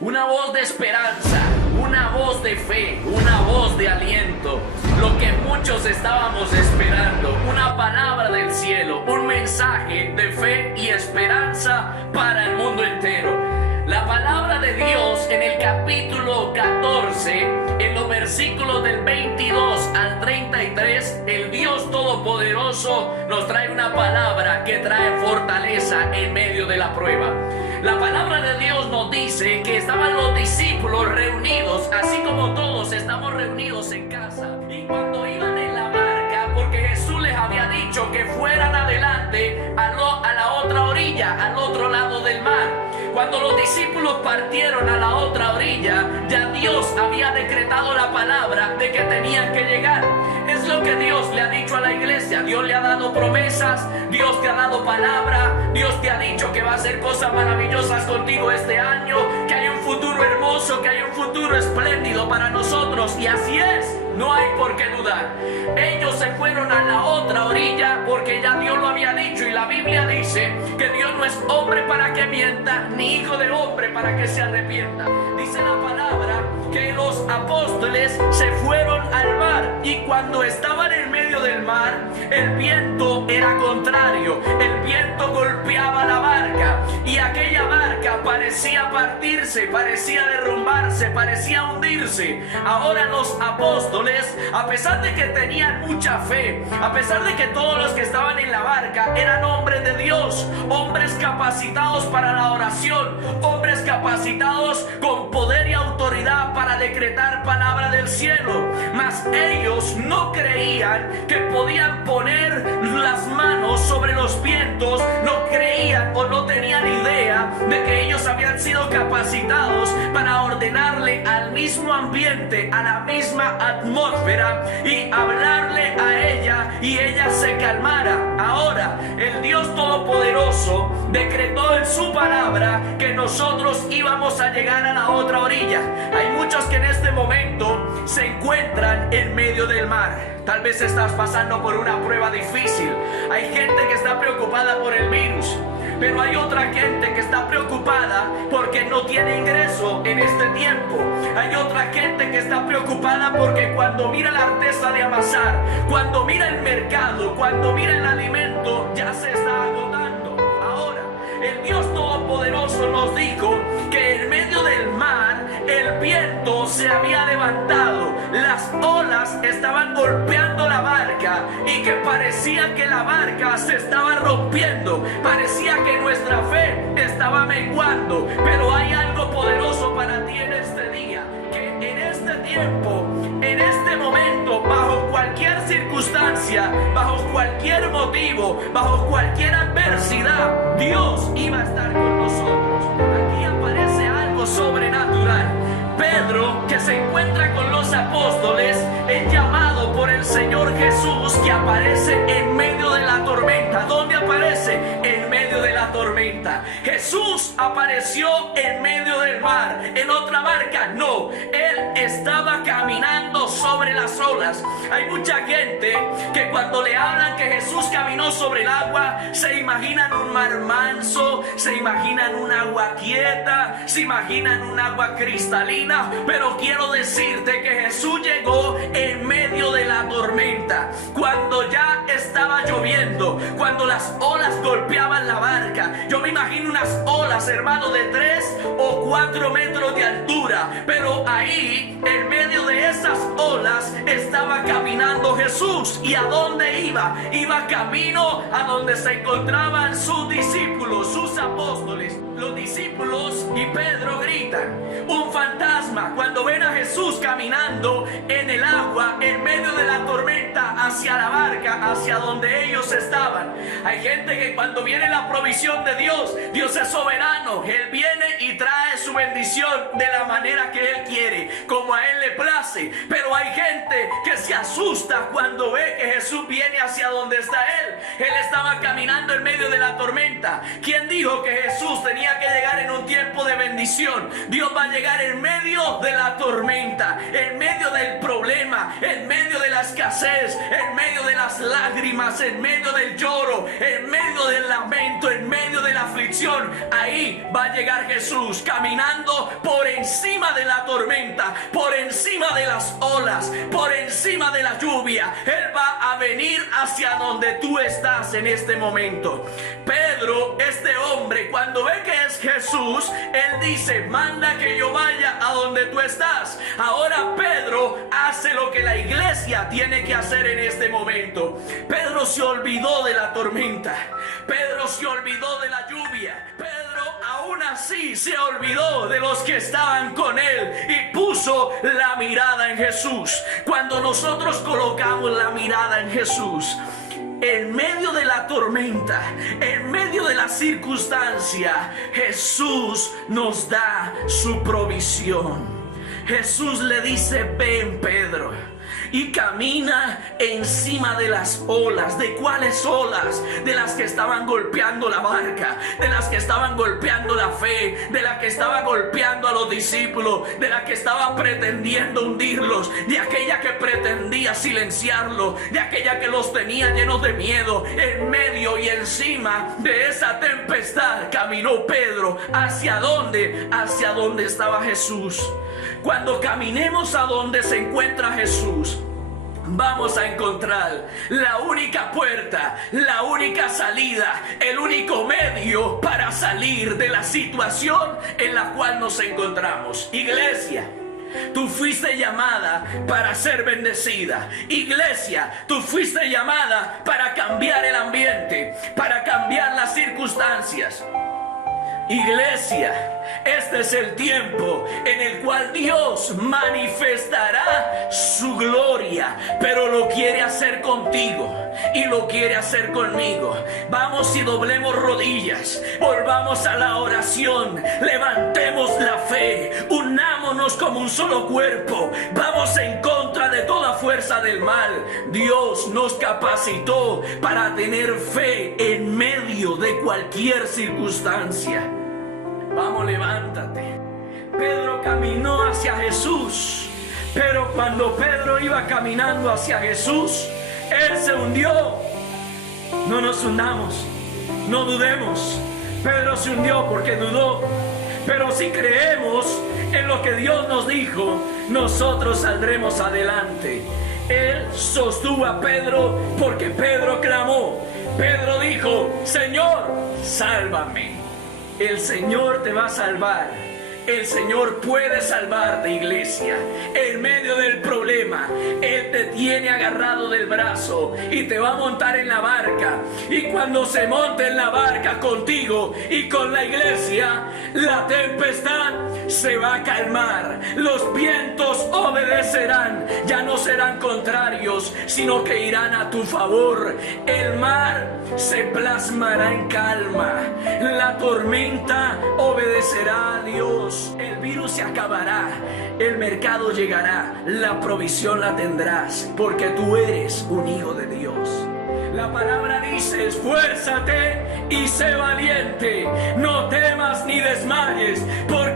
una voz de esperanza, una voz de fe, una voz de aliento, lo que muchos estábamos esperando, una palabra del cielo, un mensaje de fe y esperanza para el mundo entero. La palabra de Dios en el capítulo 14, en los versículos del 22 al 33, el Dios Todopoderoso nos trae una palabra que trae fortaleza en medio de la prueba. La palabra de Dios nos dice que estaban los discípulos reunidos, así como todos estamos reunidos en casa. Y cuando iban en la barca, porque Jesús les había dicho que fueran adelante a la otra orilla, al otro lado del mar. Cuando los discípulos partieron a la otra orilla, ya Dios había decretado la palabra de que tenían que llegar. Es lo que Dios le ha dicho a la iglesia. Dios le ha dado promesas, Dios te ha dado palabra, Dios te ha dicho que va a hacer cosas maravillosas contigo este año, que hay un futuro hermoso, que hay un futuro espléndido para nosotros, y así es. No hay por qué dudar. Ellos se fueron a la otra orilla porque ya Dios lo había dicho, y la Biblia dice que Dios no es hombre para que mienta, ni hijo de hombre para que se arrepienta. Dice la palabra que los apóstoles se fueron al mar, y cuando estaban en medio del mar, el viento era contrario. El viento golpeaba la barca, y aquella barca parecía partirse, parecía derrumbarse, parecía hundirse. Ahora los apóstoles, a pesar de que tenían mucha fe, a pesar de que todos los que estaban en la barca eran hombres de Dios, hombres capacitados para la oración, hombres capacitados con poder y autoridad para decretar palabra del cielo, mas ellos no creían que podían poner las manos sobre los vientos, no creían o no tenían idea de que ellos habían sido capacitados para ordenarle al mismo ambiente, a la misma atmósfera, y hablarle a ella y ella se calmara. Ahora el Dios Todopoderoso decretó en su palabra que nosotros íbamos a llegar a la otra orilla. Hay muchos que en este momento se encuentran en medio del mar. Tal vez estás pasando por una prueba difícil. Hay gente que está preocupada por el virus, pero hay otra gente que está preocupada porque no tiene ingreso en este tiempo. Hay otra gente que está preocupada porque cuando mira la artesa de amasar, cuando mira el mercado, cuando mira el alimento, ya se está agotando. Ahora, el Dios Todopoderoso nos dijo que en medio del mar el viento se había levantado, las olas estaban golpeando la barca, y que parecía que la barca se estaba rompiendo, parecía que nuestra fe estaba menguando. Pero hay algo poderoso para ti en este día, que en este tiempo, en este momento, bajo cualquier circunstancia, bajo cualquier motivo, bajo cualquier adversidad, Dios iba a estar con nosotros. Aquí aparece algo sobrenatural. Pedro, que se encuentra con los apóstoles, es llamado por el Señor Jesús, que aparece en medio de la tormenta. ¿Dónde aparece? En medio de la tormenta. Jesús apareció en medio del mar. ¿En otra barca? No. Él estaba caminando sobre las olas. Hay mucha gente que cuando le hablan que Jesús caminó sobre el agua, se imaginan un mar manso, se imaginan un agua quieta, se imaginan un agua cristalina. Pero quiero decirte que Jesús llegó en medio de la tormenta, cuando ya estaba lloviendo, cuando las olas golpeaban la barca. Yo me imagino unas olas, hermano, de 3 o 4 metros de altura, pero ahí, en medio de esas olas, estaba caminando Jesús. ¿Y a dónde iba? Iba camino a donde se encontraban sus discípulos, sus apóstoles. Los discípulos y Pedro gritan. Un fantasma, cuando ven a Jesús caminando en el agua, en medio de la tormenta, hacia la barca, hacia donde ellos estaban. Hay gente que cuando viene la provisión de Dios, Dios es soberano. Él viene y trae su bendición de la manera que Él quiere, como a Él le place. Pero hay gente que se asusta cuando ve que Jesús viene hacia donde está Él. Él estaba caminando en medio de la tormenta. ¿Quién dijo que Jesús tenía que llegar en un tiempo de bendición? bendición. Dios va a llegar en medio de la tormenta, en medio del problema, en medio de la escasez, en medio de las lágrimas, en medio del lloro, en medio del lamento, en medio de la aflicción. Ahí va a llegar Jesús caminando por encima de la tormenta, por encima de las olas, por encima de la lluvia. Él va a venir hacia donde tú estás en este momento. Pedro, este hombre, cuando ve que es Jesús, él dice: manda que yo vaya a donde tú estás. Ahora Pedro hace lo que la iglesia tiene que hacer en este momento. Pedro se olvidó de la tormenta, Pedro se olvidó de la lluvia, Pedro aún así se olvidó de los que estaban con él y puso la mirada en Jesús. Cuando nosotros colocamos la mirada en Jesús, en medio de la tormenta, en medio de la circunstancia, Jesús nos da su provisión. Jesús le dice: ven, Pedro, y camina encima de las olas. ¿De cuáles olas? De las que estaban golpeando la barca, de las que estaban golpeando la fe, de las que estaba golpeando a los discípulos, de la que estaba pretendiendo hundirlos, de aquella que pretendía silenciarlos, de aquella que los tenía llenos de miedo. En medio y encima de esa tempestad caminó Pedro. ¿Hacia dónde? Hacia donde estaba Jesús. Cuando caminemos a donde se encuentra Jesús, vamos a encontrar la única puerta, la única salida, el único medio para salir de la situación en la cual nos encontramos. Iglesia, tú fuiste llamada para ser bendecida. Iglesia, tú fuiste llamada para cambiar el ambiente, para cambiar las circunstancias. Iglesia, este es el tiempo en el cual Dios manifestará su gloria, pero lo quiere hacer contigo y lo quiere hacer conmigo. Vamos y doblemos rodillas, volvamos a la oración, levantemos la fe, unámonos como un solo cuerpo, vamos en contra de toda fuerza del mal. Dios nos capacitó para tener fe en medio de cualquier circunstancia. Vamos, levántate. Pedro caminó hacia Jesús, pero cuando Pedro iba caminando hacia Jesús, él se hundió. No nos hundamos, no dudemos. Pedro se hundió porque dudó. Pero si creemos en lo que Dios nos dijo, nosotros saldremos adelante. Él sostuvo a Pedro porque Pedro clamó. Pedro dijo: Señor, sálvame. El Señor te va a salvar. El Señor puede salvarte, iglesia. En medio del problema, Él te tiene agarrado del brazo y te va a montar en la barca. Y cuando se monte en la barca contigo y con la iglesia, la tempestad se va a calmar. Los vientos obedecerán. Ya no serán contrarios, sino que irán a tu favor. El mar se plasmará en calma. La tormenta obedecerá a Dios. El virus se acabará, el mercado llegará, la provisión la tendrás, porque tú eres un hijo de Dios. La palabra dice: esfuérzate y sé valiente, no temas ni desmayes, porque